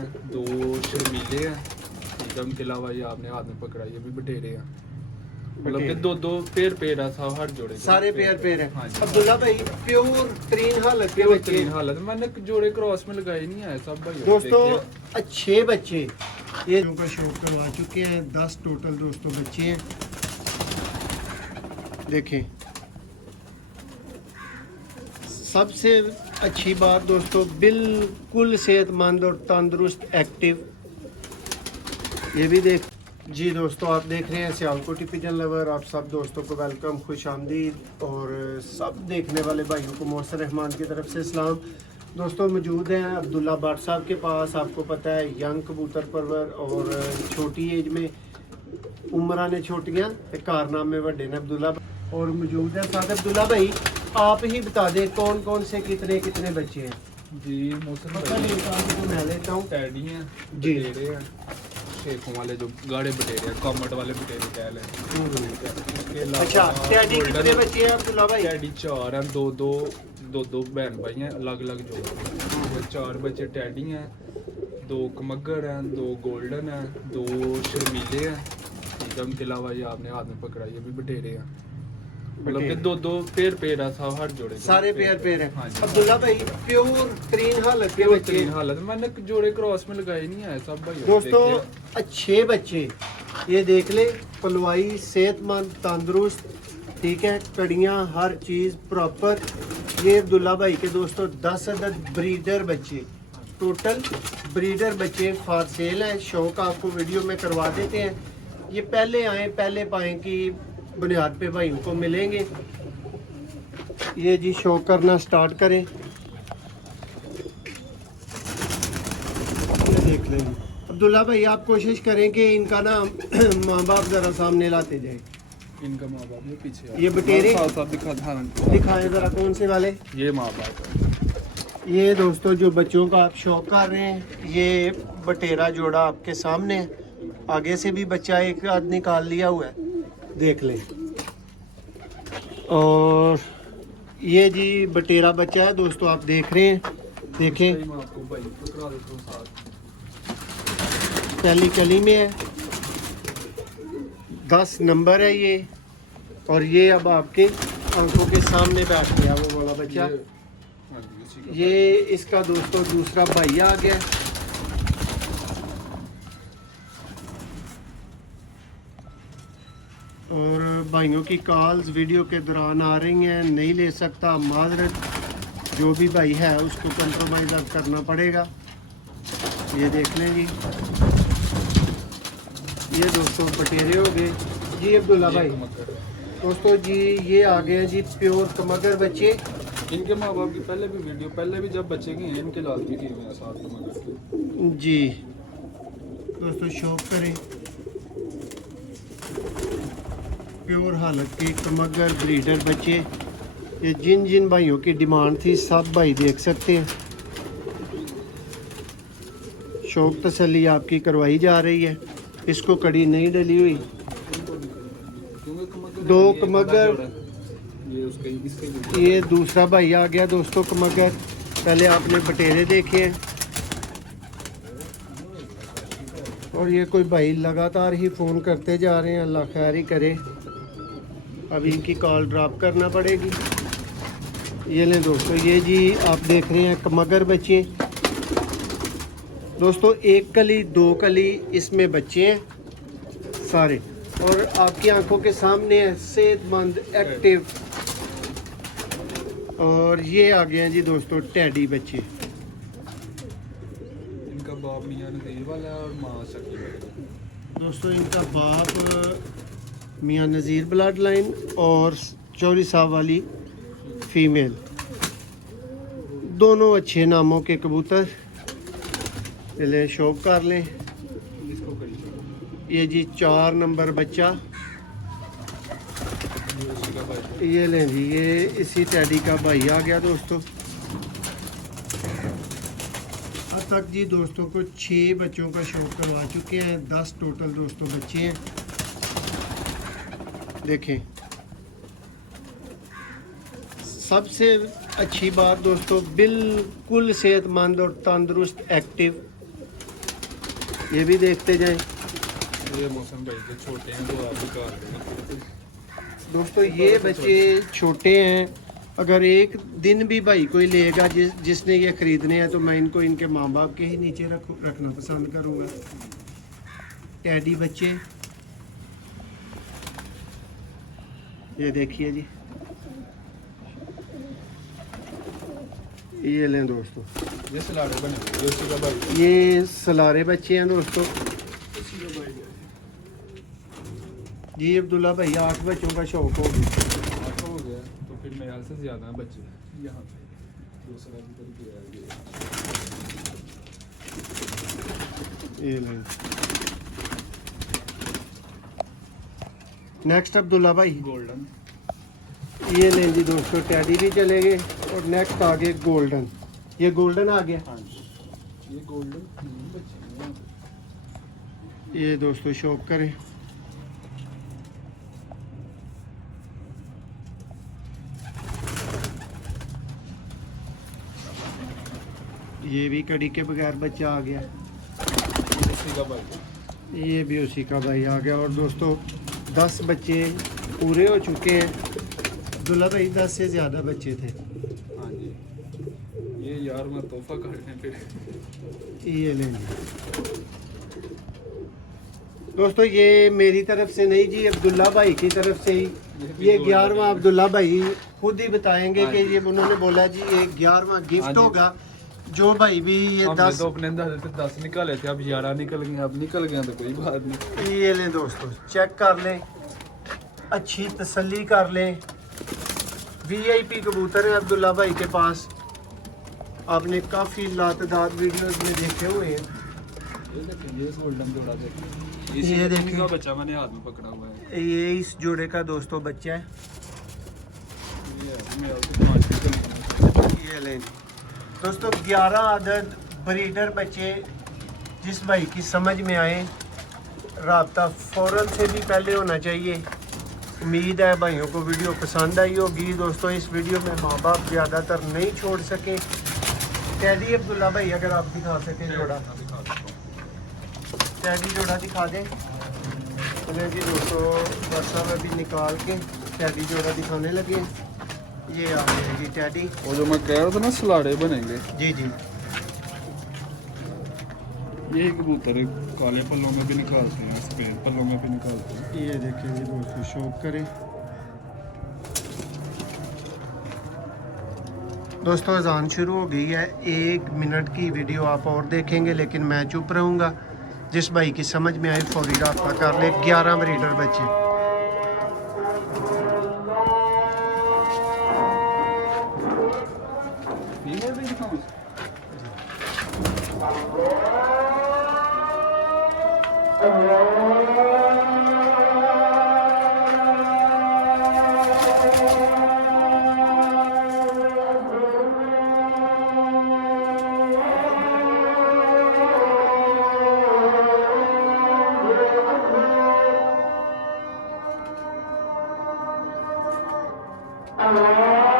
हैं, 2 शर्मीले हैं, ठीक है। उनके अलावा ये आपने हाथ में पकड़ा, ये भी बटेरे हैं। मतलब कि 2-2 पेयर है, सब हर जोड़े सारे पेयर है। हाँ जी। अब्दुल्ला भाई प्योर तरीन हालत के बच्चे, बेहतरीन हालत, मैंने जोड़े क्रॉस में लगाए नहीं है सब भाई दोस्तों अच्छे बच्चे ये का शौक करवा चुके हैं। 10 टोटल दोस्तों बच्चे हैं, देखें। सबसे अच्छी बात दोस्तों, बिल्कुल सेहतमंद और तंदुरुस्त एक्टिव। ये भी देख जी दोस्तों, आप देख रहे हैं सियालकोटी पिजन लवर। आप सब दोस्तों को वेलकम, खुश आमदीद। और सब देखने वाले भाइयों को मोहसिन रहमान की तरफ से सलाम। दोस्तों मौजूद हैं अब्दुल्ला भट्ट साहब के पास। आपको पता है यंग कबूतर परवर और छोटी एज में उम्र ने छोटियाँ कारनामे वड्डे ने अब्दुल्ला। और मौजूद है साथ अब्दुल्ला भाई, आप ही बता दें कौन कौन से कितने कितने बच्चे हैं जी। मोहसिन पता नहीं तो मैं लेता हूँ टैडी हैं जी। बटेरे हैं, शेखों वाले जो गाढ़े बटेरे हैं, कॉमट वाले बटेरे कह लें। इसके अलावा अच्छा टैडी कितने गोल्डन बच्चे हैं अब्दुल्ला भाई? टैडी 4 हैं, 2 बहन भाई हैं, अलग अलग जो 4 बच्चे टैडी हैं, 2 कमगर हैं, 2 गोल्डन हैं, 2 शर्मीले हैं, ठीक है। उनके अलावा ये आपने हाथ में पकड़ा, ये भी बटेरे हैं। मतलब कि 2-2 पेयर है, सब हर जोड़े सारे पेयर हाँ हैं। जी। अब्दुल्ला भाई प्योर तरीन हालत के बच्चे, बेहतरीन हालत, मैंने जोड़े क्रॉस में लगाए नहीं है सब भाई दोस्तों अच्छे बच्चे। ये देख ले, पलवाई सेहतमंद तंदुरुस्त, ठीक है। कड़ियाँ हर चीज़ प्रॉपर। ये अब्दुल्ला भाई के दोस्तों 10 अदद ब्रीडर बच्चे, टोटल ब्रीडर बच्चे फॉर सेल हैं। शौक आपको वीडियो में करवा देते हैं। ये पहले आए पहले पाएँ की बुनियाद पे भाइयों को मिलेंगे। ये जी शौक करना स्टार्ट करें। ये देख लें अब्दुल्ला भाई, आप कोशिश करें कि इनका ना माँ बाप ज़रा सामने लाते जाए। इनका माँ बाप ये पीछे ये बटेरे दिखाए ज़रा कौन से वाले। ये माँ बाप है। ये दोस्तों जो बच्चों का आप शौक कर रहे हैं, ये बटेरा जोड़ा आपके सामने है। आगे से भी बच्चा एक आध निकाल लिया हुआ है, देख लें। और ये जी बटेरा बच्चा है दोस्तों, आप देख रहे हैं, देखें पहली कली में है, 10 नंबर है ये। और ये अब आपके आंखों के सामने बैठ गया वो वाला बच्चा। ये इसका दोस्तों दूसरा भाई आ गया। और भाइयों की कॉल्स वीडियो के दौरान आ रही हैं, नहीं ले सकता, माजरत। जो भी भाई है उसको कंप्रोमाइज़ अब करना पड़ेगा। ये देख लें जी, ये दोस्तों बटेरे हो गए जी अब्दुल्ला भाई। दोस्तों जी ये आ गए जी प्योर कमगर बच्चे। इनके माँ बाप की पहले भी जब बच्चे के हैं इनके लाल भी किए हुए हैं साथ में जी। दोस्तों शौक करें, प्योर हालत के कमगर ब्रीडर बच्चे। ये जिन जिन भाइयों की डिमांड थी सब भाई देख सकते हैं। शौक तसल्ली आपकी करवाई जा रही है। इसको कड़ी नहीं डली हुई। 2 कमगर, ये दूसरा भाई आ गया दोस्तों कमगर। पहले आपने बटेरे देखे हैं। और ये कोई भाई लगातार ही फ़ोन करते जा रहे हैं, अल्लाह खैर ही करे। अभी इनकी कॉल ड्रॉप करना पड़ेगी। ये लें दोस्तों, ये जी आप देख रहे हैं कमगर बच्चे। दोस्तों 1 कली 2 कली इसमें बच्चे हैं सारे। और आपकी आंखों के सामने है, सेहतमंद एक्टिव। और ये आ गए हैं जी दोस्तों टैडी बच्चे। इनका बाप मियां नज़ीर वाला है और माँ शकील। दोस्तों इनका बाप मियां नज़ीर ब्लड लाइन और चौरी साहब वाली फीमेल, दोनों अच्छे नामों के कबूतर। पहले शौक कर लें। इसको करी ये जी 4 नंबर बच्चा। ये लें जी, ये इसी टैडी का भाई आ गया दोस्तों। अब तक जी दोस्तों को 6 बच्चों का शौक करवा चुके हैं। 10 टोटल दोस्तों बच्चे हैं, देखें। सबसे अच्छी बात दोस्तों, बिल्कुल सेहतमंद और तंदुरुस्त एक्टिव। ये भी देखते जाएं। ये मौसम भाई के छोटे हैं तो आप निकाल रहे हैं। दोस्तों ये बच्चे छोटे हैं, अगर एक दिन भी भाई कोई लेगा जिसने ये ख़रीदने हैं तो मैं इनको इनके माँ बाप के ही नीचे रखना पसंद करूँगा। टैडी बच्चे ये देखिए जी, ये लें दोस्तों, ये सलाडे बने हुए हैं, उसी का भाई ये सलारे बच्चे हैं दोस्तों। उसी का भाई है। जी अब्दुल्ला भाई 8 बच्चों का शौक हो गया। आठ हो गया तो फिर मेरे ख्याल से ज़्यादा बच्चे यहाँ पे दूसरा भी करके आएंगे। ये लें। नेक्स्ट अब्दुल्ला भाई गोल्डन, ये लें जी दोस्तों, टैडी भी चले गए और नेक्स्ट आ गए गोल्डन। ये गोल्डन आ गया। हाँ जी, ये गोल्डन 3 बच्चे हैं यहाँ पे। ये दोस्तों शौक करें। ये भी कड़ी के बगैर बच्चा आ गया। ये उसी का भाई है। ये भी उसी का भाई आ गया। और दोस्तों 10 बच्चे पूरे हो चुके हैं। अब्दुल्ला भाई 10 से ज़्यादा बच्चे थे। हाँ जी, ये यार मैं तोहफा कर रहे हैं फिर। ये लेंगे दोस्तों, ये मेरी तरफ से नहीं जी, अब्दुल्ला भाई की तरफ से ही। ये 11वां अब्दुल्ला भाई खुद ही बताएंगे हाँ कि जी। ये उन्होंने बोला जी ये 11वां गिफ्ट हाँ जी। होगा। जो भाई भी ये हमने 10 तो अपने अंदर से 10 निकाले थे, अब 11 निकल गए। अब निकल गए तो कोई बात नहीं। ये लें दोस्तों, चेक कर लें, अच्छी तसल्ली कर लें। वीआईपी कबूतर है अब्दुल्ला भाई के पास, आपने काफ़ी लातदार वीडियोस में देखे हुए हैं। ये देखें, ये गोल्डन जोड़ा देखें। ये ये देखें। देखें का बच्चा मैंने हाथ में पकड़ा हुआ है। ये इस जोड़े का दोस्तों बच्चा है। ये है, मैं उसको मार्केट में लेना है। ये लें दोस्तों, 11 अदद ब्रीडर बच्चे जिस भाई की समझ में आए, राब्ता फ़ौरन से भी पहले होना चाहिए। उम्मीद है भाइयों को वीडियो पसंद आई होगी। दोस्तों इस वीडियो में माँ बाप ज़्यादातर नहीं छोड़ सके। टैडी अब्दुल्ला भाई अगर आप दिखा सकें जोड़ा, दिखा देता हूँ। टैडी जोड़ा दिखा दें। चलिए जी दोस्तों, व्हाट्सएप में भी निकाल के टैडी जोड़ा दिखाने लगे। ये आ गया जी टैडी। वो जो मैं कह रहा था ना सलाड़े बनेंगे, जी जी, ये कबूतर काले पल्लों में भी निकालते हैं, सफेद पल्लों में भी निकालते हैं। ये देखें जी दोस्तों, शौक करें। दोस्तों अजान शुरू हो गई है, 1 मिनट की वीडियो आप और देखेंगे लेकिन मैं चुप रहूँगा। जिस भाई की समझ में आए फौरी रब्ता कर ले। 11 ब्रीडर बच्चे। फीमेल भी दिखाऊं? Allah